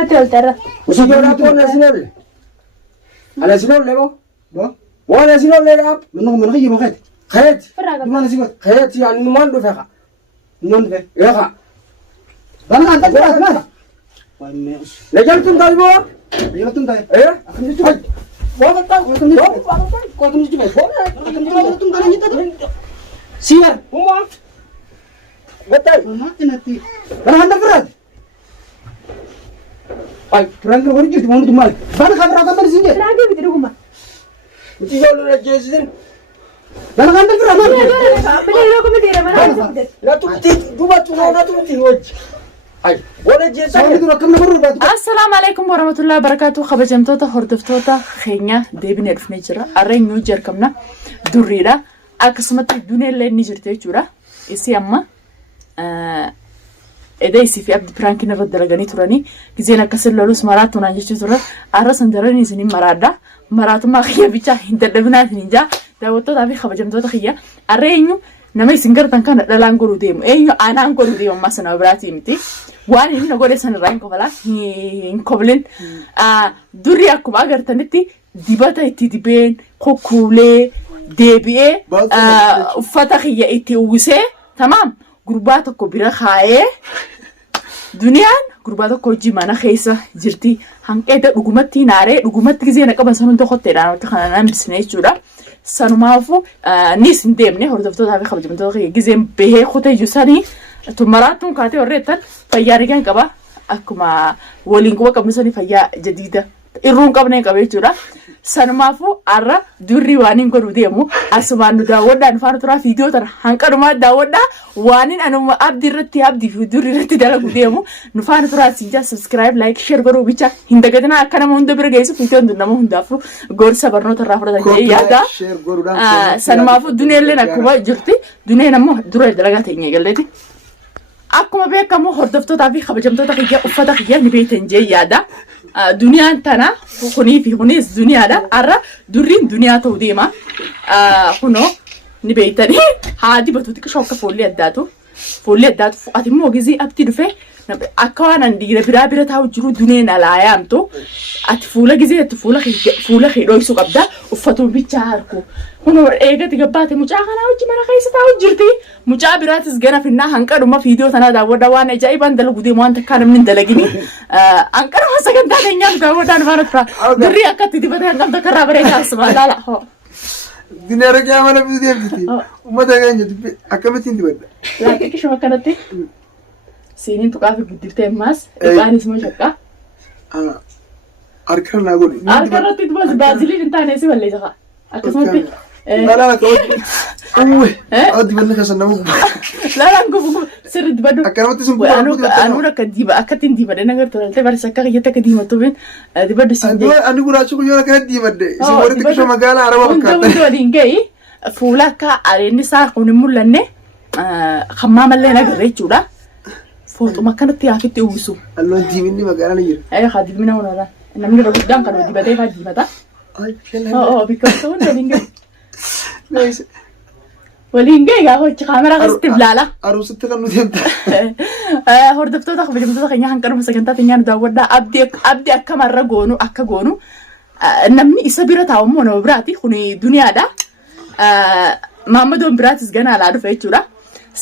أنا تلترى وش جورا كون نسينول على سينول ليه با وانا سينول ليه منهم من غير ما غير خيت فراغ ما نسيبك خيت يعني نمان دو فيها نون ده يا لا أنت فراغ ما وين لجلتم طيبوا يلا تنتهي ايه أخذ نجيب وانا طيب كنت نجيب سير هما بتاي ما تنتهي أنا هذا فراغ طيب فرانك ورجعت ما نتو مالك بان خبر هذا مرزين فراغ بيدرقوا بتجولوا الجيزين بان خبر فراغ ما بيدرقوا مديرة ما أنا لا تبتي دوبا تنونا تبتي وجه هاي ولا جيزين سوري دور كم نمر بعد السلام عليكم ورحمة الله وبركاته خبجمتوتا هردفتوتا خينيا ديبين الف نجرة أرين نوجر كمنا دوريرا أكسمت الدنيا اللي نجرتي جورا إسي أما إذا يسي في أبد برانكي نرد لغاني تراني كزينا كسر لولوس مراتو نانجيش تورا أرس اندراني سنين مرادا مراتو ما خيا بيچا هندردبنات نينجا داوتو في خبجمتوتا خيا أرينو nama isin gartan kana dhalaan godhu deemu eenyu aanaan godhu deemu amma sana biraati miti waan inni godhe san irraa hin kofala hin koblin durri akkuma agartanitti dibata itti dibeen kokkuulee deebi'ee uffata kiyya itti uwwisee tamaam gurbaa tokko bira kaayee duniyaan gurbaa tokko hojii mana keessa jirti hanqeeta dhugumatti naaree dhugumatti gizee na qaban sanuun tokkotteedhaan wanta kana nambisne jechuudha. Sanumaafu nis hin deemne hordoftoota fi kabajamtoota gizeen bahee kutee jusanii tumaraatuun kaatee warreettan fayyaa rigaan qaba akkuma waliin quba qabnu sanii fayyaa jadiida irruun qabnee qaba jechuudha. Sanumaafu arra durri waan hin godhu deemu asumaan nu daawwadhaan faana turaa viidiyoo tana hanqanumaa daawwadhaa waan hin anuma abdii irratti abdii fi durri irratti dalagu deemu nu faana turaa siinjaa subscribe like share godhuu bicha hin dagatinaa akka nama hunda bira geessu viidiyoon nama hundaafuu gorsa barnoota irraa fudhatan jedhee yaada. Sanumaafu duneelleen akkuma jirti duneen ammoo dura dalagaa teenya galleeti. Akkuma beekamu hordoftootaa fi kabajamtoota kiyya uffata kiyya ni beektan jee yaada. Duniyaan tana kunii fi kunis duniyaadha. Arra durriin duniyaa ta'uu deema. Kunoo ni beektanii haa dibatu xiqqoo akka foollee addaatu. Foollee addaatu ati immoo gizii abdii dhufee akka waan an dhiira biraa bira taa'u jiru duneen alaa yaamtu. Ati fuula gizee ati fuula kee dhoksuu qabda. Uffatu bichaa harku. Kunoo eegati gabbaate mucaa kanaa hojii mana keessa taa'u jirti. Mucaa biraatis gana finnaa hanqadhuma viidiyoo tanaa daawwadhaa waan ajaa'ibaan dalagu deemu waan takkaa namni hin dalagini. Hanqadhuma sagantaa keenyaaf daawwadhaan faana tura. Dirrii akkatti dibata hanqabda karraa bareedaa asuma laala. Dinaa ragaa mana bituu deemtiti. Uummata keenya akkamittiin dibadda? Laaqii kishuma kanatti siiniin tuqaa fi guddiftee ammaas dhiqaanis moo shaqqaa? Harka naa godhi. Harka irratti dubas baaziliin hin taane si balleessa. Akkasumatti. Laala kawwati. Uwwe. Addi banna kasan nama gubu. Laalaan gubu sirri dibadhu. Akkanumatti sun gubu. Anuu akka diba akkattiin dibadhe nagar turante barisa akka kiyyatti akka diimatu bin dibadhu si jee. Ani gurraachi kun yoo akka dibadde. Isin walitti qisha magaalaa Araba fakkaata. Hundi waliin gahi fuula akka areenni isaa kun hin mul'anne hammaa mallee nagarre jechuudha. Fooxuma akkanatti haafitti uwwisu. Halluun diiminni magaalaa ni jira. Haa diimina hundaadha. Namni irra guddaan kan dibatee faa dibata. Because hundi waliin gahi. Waliin gahi gaafa hojii kaameraa keessatti ilaala. Aruusitti kan nuti himta. Hordoftoota kabajamtoota keenya hanqanuma sagantaa keenyaa daawwadhaa abdii akkamarra goonu akka goonu namni isa bira taa'u immoo nama biraati kuni duniyaadha. Maammadoon biraatis gana alaa dhufe jechuudha.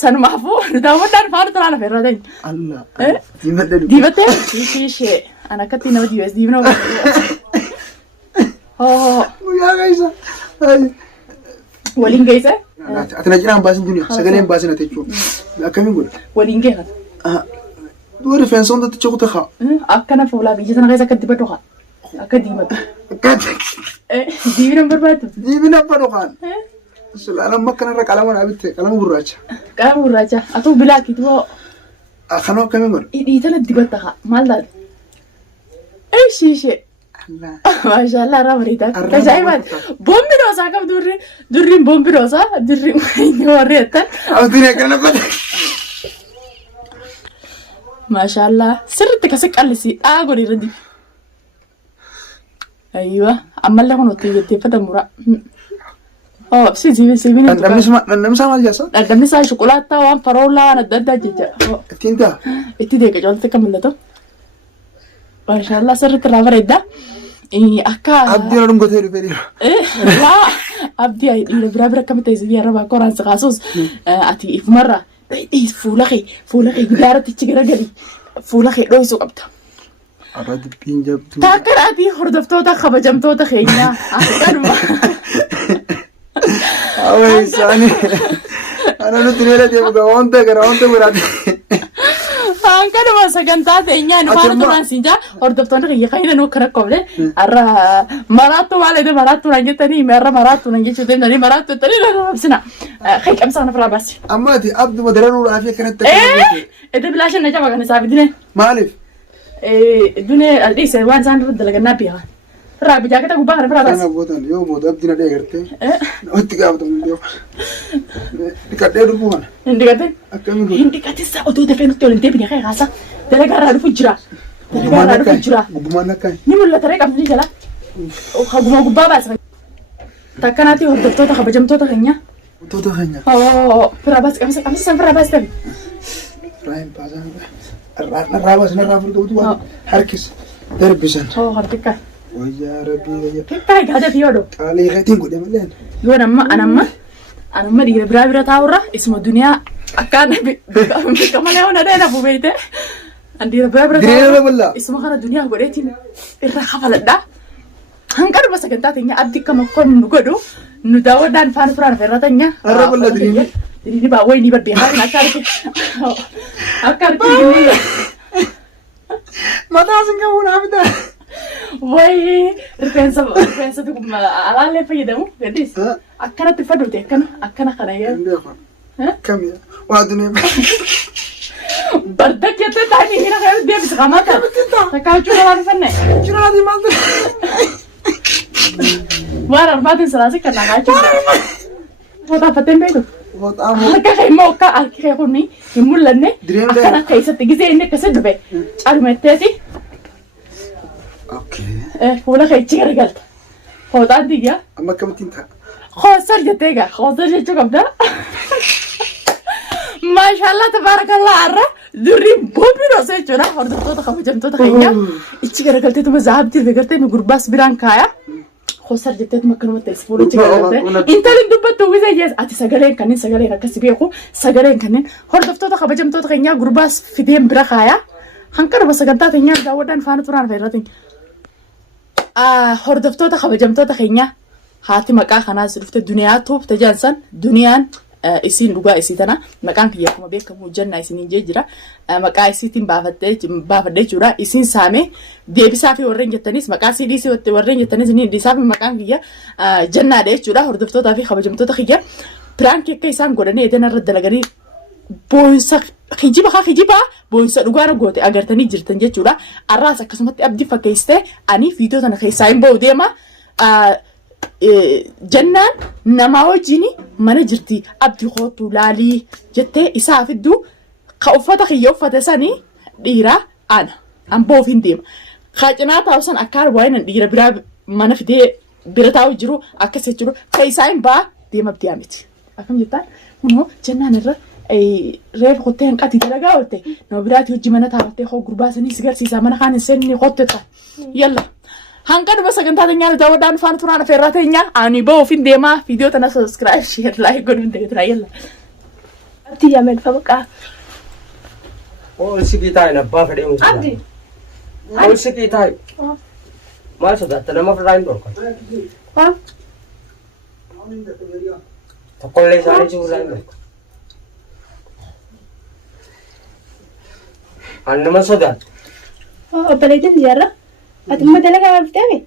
Sanumaafuu daawwadhaan faana turaa lafa irra ta'e. Allah. Dibattee ishee an akkatti nama dibees diibna Guyyaa keessa. waliin geesse. Ati na jiraan baasin duniyaa sagaleen baasin ati jechuudha. Akkamiin godhe? Waliin geessa. Dua rifeensa hunda ticha kuta haa. Akkana fuulaa biyya sana keessa akka dibadhu haa. Akka diimatu. Diibina barbaaddu. Diibina badhu haan. Sulaalaan makkanarra qalama naa bitte qalama gurraacha. Qalama gurraacha. Atuu bilaakiitu moo. Akkanoo akkamiin godhe? Dhiitala dibatta haa. Maal taate? Ishee. Maashaallah rabareedaa. Tajaajilaati. Boombi doosaa qab durriin boombi doosaa durriin inni warreettan. Abdiin eeggana godhe. Maashaallah sirriitti kasi qallisii dhaa godhe irra dibi. Aywa ammallee kun hotti jetteeffata mura. Sibiin. Dhandhamnisaa maal jaasa? Dhandhamnisaa shukulaataa waan faroolaa waan adda addaa jecha. Ittiin taa? Itti deeqa caalatti akka mul'atu. Maashaallah sirriitti irraa bareedda. Akka abdiin oduu gootee dhufee dhiira. Waa abdii dhiira bira akkamitti ta'e biyya irraa qoraan si kaasuus ati ifumarraa fuula kee gidaaratti ichi garagali fuula kee dho'isuu qabda. Arraa dubbiin jabduu. Taakkaraatii hordoftoota kabajamtoota keenyaa akkanuma. Awwee isaanii. Ana nuti ni deemu gaa wanta biraati. Kanuma sagantaa teenyaa nu faana turaan siinjaa hordoftoonni kiyya kan inni akka rakkoofne har'a maraattuu maal maraattuu naan jettanii har'a maraattuu naan jechuu dandeenye maraattuu jettanii na raabsina. Qeeqamsa kana firaa baasi. Amma ati abduma dararuudhaaf akkanatti akkana. Itti bilaashin na jaba kan isaa fidine. Maaliif? Dune dhiise waan isaan irratti dalagannaa beekan. Firaa bijaakata gubbaa kana firaa baasi. Kana boodan yoo mootu abdiin adee agartee. Namatti gaafatamu hin beeku. Dhiqadhee dhufu kana. Hin dhiqatin. Akkamiin godhu? Hin dhiqatin otoo dafee nutti ol hin deebine kee kaasa. Dalagaarraa dhufu jira. Gubbaan akkaan. Ni mul'ata ree qabdii jala. Haguma gubbaa baasa. Takkanaatti hordoftoota kabajamtoota keenya. Hordoftoota keenya. Firaa baasi qabsa san firaa baasi tabi. Firaayin baasaan narraa baas narraa furtuutu waan harkis darbisan. Harkikkaa. Wayyaa rabbii. Kikkaa gaada fi yoodoo. Qaalee keetiin godhe malee. Yoon anamma dhiira bira taa'urra isuma duniyaa akkaan biqamalee hona dheerafu beeyte. Dhiira bira taa'urra isuma kana duniyaa godheetiin irra hafaladhaa. Hanqaruma sagantaa teenya abdii akkama kon nu godhu nu daawwadhaan faana turaan irra teenya. Har'a bal'aa diriirri. Diriirri baawwee ni barbeekaa akka arginu. Mataa sin qabu naaf ta'a. Wayii rifeensa alaallee fayyadamu gaddiis akkanatti faduute akkana kana yoo. Kamiya waa dunee. Bardak jettee taa'anii hina kan deebisa qaama kan takkaa cuura waan fanne. Cuura laati maal ta'e? Waan arbaatiin salaasii kan nagaa cuura. Footaa fatteen beeku. Harka kee immoo akka harki kee kunni hin mul'anne akkana keessatti gizee inni akkasii dhufe caalmetteeti. Fuula kee ichi garagalta. Fooxaan digyaa. Amma akkamittiin ta'a? Hoosar jettee egaa hoosar jechuu qabda. Maashaallah tabaarakallaa har'a durriin boobbiin osoo jechuudha hordoftoota kabajamtoota keenya ichi garagalteetuma zaabdii gartee nu gurbaas biraan kaaya. Hoosar jetteetuma akkanuma ta'es fuula ichi garagaltee. Intalli dubbattu wisee jees ati sagaleen akkasii beeku sagaleen kanneen hordoftoota kabajamtoota keenyaa gurbaas fideen bira kaaya. Hanqaruma sagantaa keenyaa daawwadhaan faana turaan fayyadatin. Hordoftoota kabajamtoota keenya haati maqaa kanaas dhufte duniyaa tuufte jaansan duniyaan isiin dhugaa isii tana maqaan kiyya akkuma beekamu jannaa isiniin jee jira maqaa isiitiin baafadhee jechuudha isiin saamee deebisaa fi warreen jettanis maqaa CDC warreen jettanis ni deebisaa fi maqaan kiyya jannaadha jechuudha hordoftootaa fi kabajamtoota kiyya piraankii akka isaan godhanii edan irra dalaganii boonsa kijibaa boonsa dhugaara goote agartanii jirtan jechuudha arraas akkasumatti abdii fakkeessite ani viidiyoo tana keessaa hin ba'u deema jannaan namaa wajjin mana jirti abdii kootu laalii jettee isaa fidduu ka uffata kiyya uffate sanii dhiiraa an boof hin deema ka cinaa taa'u san akka arbaa'inan dhiira biraa mana fidee bira taa'u jiru akkas jechuudha ka isaa hin ba'a deema abdii miti akkam jettaan kunoo jannaan irra reef qottee hanqatii dalagaa oolte nama biraati hojii mana taabattee hoo gurbaasanii si garsiisaa mana kaan hin seenni qottetta yalla hanqaduma sagantaa teenyaa daawwadhaan faana turaan affeerraa teenyaa ani ba'uuf hin deemaa viidiyoo tana subscribe share like godhuun ta'eetura yalla. Abdii yaamel fabaqaa. Ol sikii taa'e nabbaa fedhee mucaa. Abdii. Ol sikii taa'e. Maal sodaatta nama ofirraa hin dhorkatu. Waa. Tokkollee isaanii cimurraa hin dhorkatu. Ani nama sodaatu. Obboleettiin ijaarra. Ati immoo dalagaa waan fiteemi?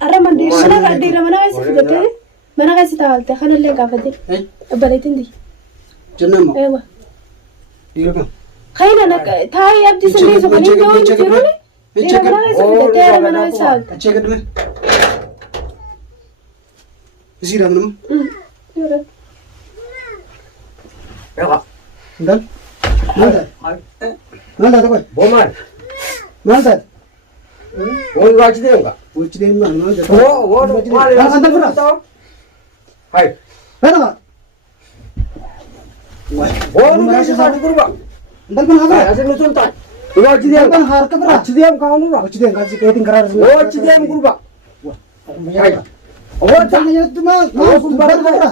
Arra dhiira mana keessa fidattee mana keessa taa'alte kanallee gaafate. Obboleettiin di. Jannama. Eewa. Dhiira kam? Kaina taa'ee abdii sirrii soqanii ga'uun jiruuni. Dhiira mana keessa fidattee arra mana keessa taa'alte. Achee gad dhufe. Isiidhaaf nama? Eegaa. Ndal. Maal taate? Maal taate qoy? Boomaal. Maal taate? Woon waachi deemka. Wachi deemaa maal jedhama? Woon maal Anta fira. Hai. Fira. Woon waachi isaati gurba. Ndal kun hafa. Asin nutuun taa'e. Wajji deem. Kan harka bira. Achi deem kaanura. Achi deem kasi keetiin karaa irra. Wajji deem gurba. Hai. Awwa tanya itu mah. Gurba bira.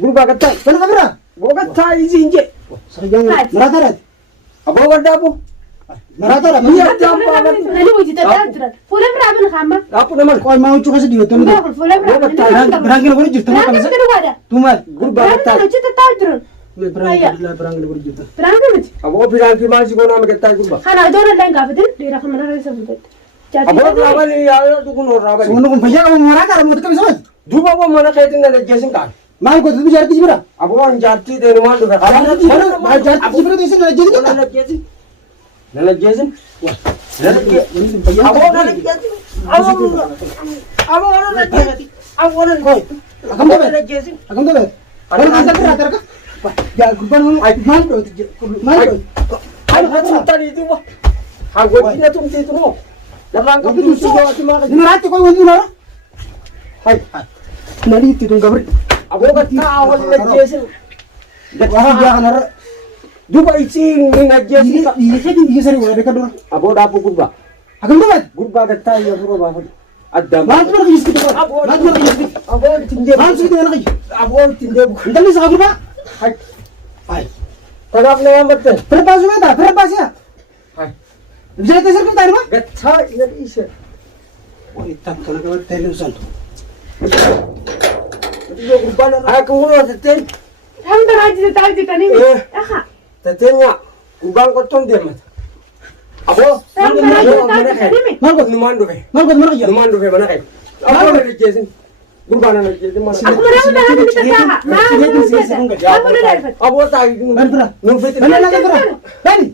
Gurba kattai. Kan bira. Gogatta izinje. Sayang merata rat. Abo gadabu. Merata rat. Iya jampa gadi. Nani wajib tetap. Fulan beraben kama. Apu naman. Kau mau cuka sedih tu. Fulan beraben. Berangin boleh juta Berangin kan? kan ada. Tumal. Gurba Berangin kattai. kan tetap terus. Berangin boleh juta. Berangin mesti. Abo bilang kimal si kona magattai gurba. Kana joran lain kafetin. Dia rakam mana rasa buat. Abo rabani ya tu kuno rabani. Semua kau bayar kamu merata rat. Mau tukar bisa? Duba bo mana kaitin na jesin kan. Mau kau tu jadi bira. Abo an jati de rumal du. Mana jadi bira tu sih nak jadi kita. Nana jesin. Nana jesin. Nana jesin. Abo nana jesin. Abo nana jesin. Abo nana Koi. Agam tu nana ber. jesin. Agam tu ber. Kalau kita bira terka. Ya gurban mau mal bro. Mal bro. Ay tani itu wah. Hago ina tum ti tuno. Darang ka tu su go ti ma. Ini rati kau wujud mana? Hai. Nari itu tu gabri. Abo ka awal na jesin. Wah dia kan ada. Duba icing na jesin. Ini jadi dia sering ada kedua. Abo dapu gurba. Agam tu ber. Gurba ka tayo bro ba. Adam. Mal tu lagi sikit. Mal tu lagi sikit. Abo tinde. Mal sikit mana lagi? Abo tinde. Kita ni sakit apa? Hai. Hai. Tagap na yamat. Berapa sih dah? Berapa sih? Hai. Bisa teser kita ni mah? Gatha ina isa. Oh itu kan kalau television. Itu gurba na. Ay ko no tete. Kamu tak rajin tetap di tani. Aha. Tete nya. Gurba ko tom de mat. Abo. Kamu tak rajin tetap di tani. Mal kau, Numandu be. mal kau mana lagi? Numandu be mana kai. Abo na jesin. Gurba na jesin mana. Aku mana udah ada di tetap. Nah, aku udah dapat. Abo tayo. Mana berapa? Nung fit. Mana lagi berapa? Tadi.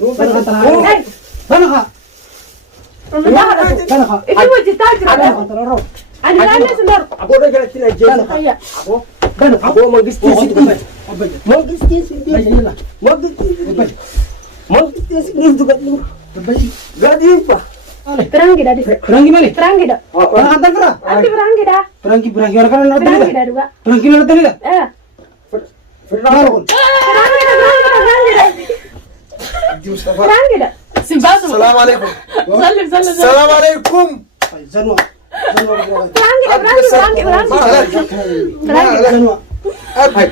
Nung Mana fit. kata lagi? Mana kah? Mana kah? Itu wajib tetap. Mana kata laro? Ada mana sendiri. Abo na jelas tina jesin. Iya. Abo. Mana kah? Abo magis Oh, tisi. apa je? Magis tisi. Baik ni lah. Magis tisi. Baik. Magis tisi ni juga ni. Baik. Gadi pa. Ale. Terang kita di. Perang gimana? Terang kita. Mana kata berapa? Nanti terang kita. Perang orang kan nak Terang tadi. kita juga. Perang kita tadi dah. Eh. Mana kau? Terang kita. Mustafa. Terang kita. Simbasu. Assalamualaikum. Salim, salim. Assalamualaikum. Zanwa. Zanwa. Terang kita. Zanwa. Hai.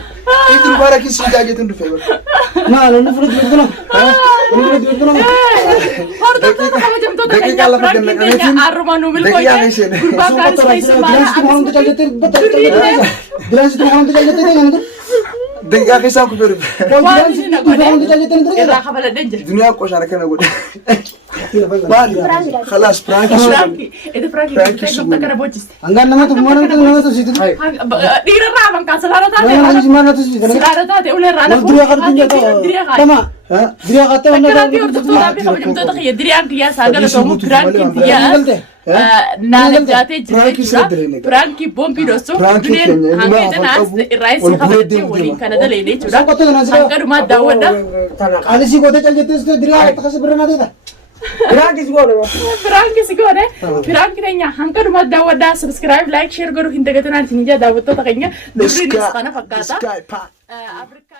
Itu mubarak isi aja tu dulu. Nah, lalu dulu dulu. Dulu dulu. Horta tuh kamu jam tuh kayaknya perang kita aroma numil kau ya. Berbakar space Jelas itu orang tu cakap betul. Jelas itu orang tu cakap yang tu. Dengar kisah aku baru. Kau jelas itu orang tu cakap itu. Era kabar danger. Dunia aku syarakat aku. Bali. Khalas prank. Itu perang kita kita kena bocis. Anggan nama tu mana tu situ. Di ramang kan selara tadi. Mana tu situ. Selara tadi ular rada. Dria kartunya tu. Tama. Dria kata mana? Kena dia untuk tu tapi kamu jam tu kaya diri yang dia saga lo kamu perang dia. Nana jate jadi perang ki bombi dosu. Dunia hangga itu nas rice kabar tu woni Canada lele cura. Hangga rumah dawada. Ada sih kau cakap itu situ Dria kata kasih berana tu dah. Berang kisi gua. Perang kisi gua deh. Perang kita nya hangga rumah dawada subscribe like share guru hinta kita nanti nih jadi dawat tu tak kayaknya. Dulu ini sekarang fakata. Afrika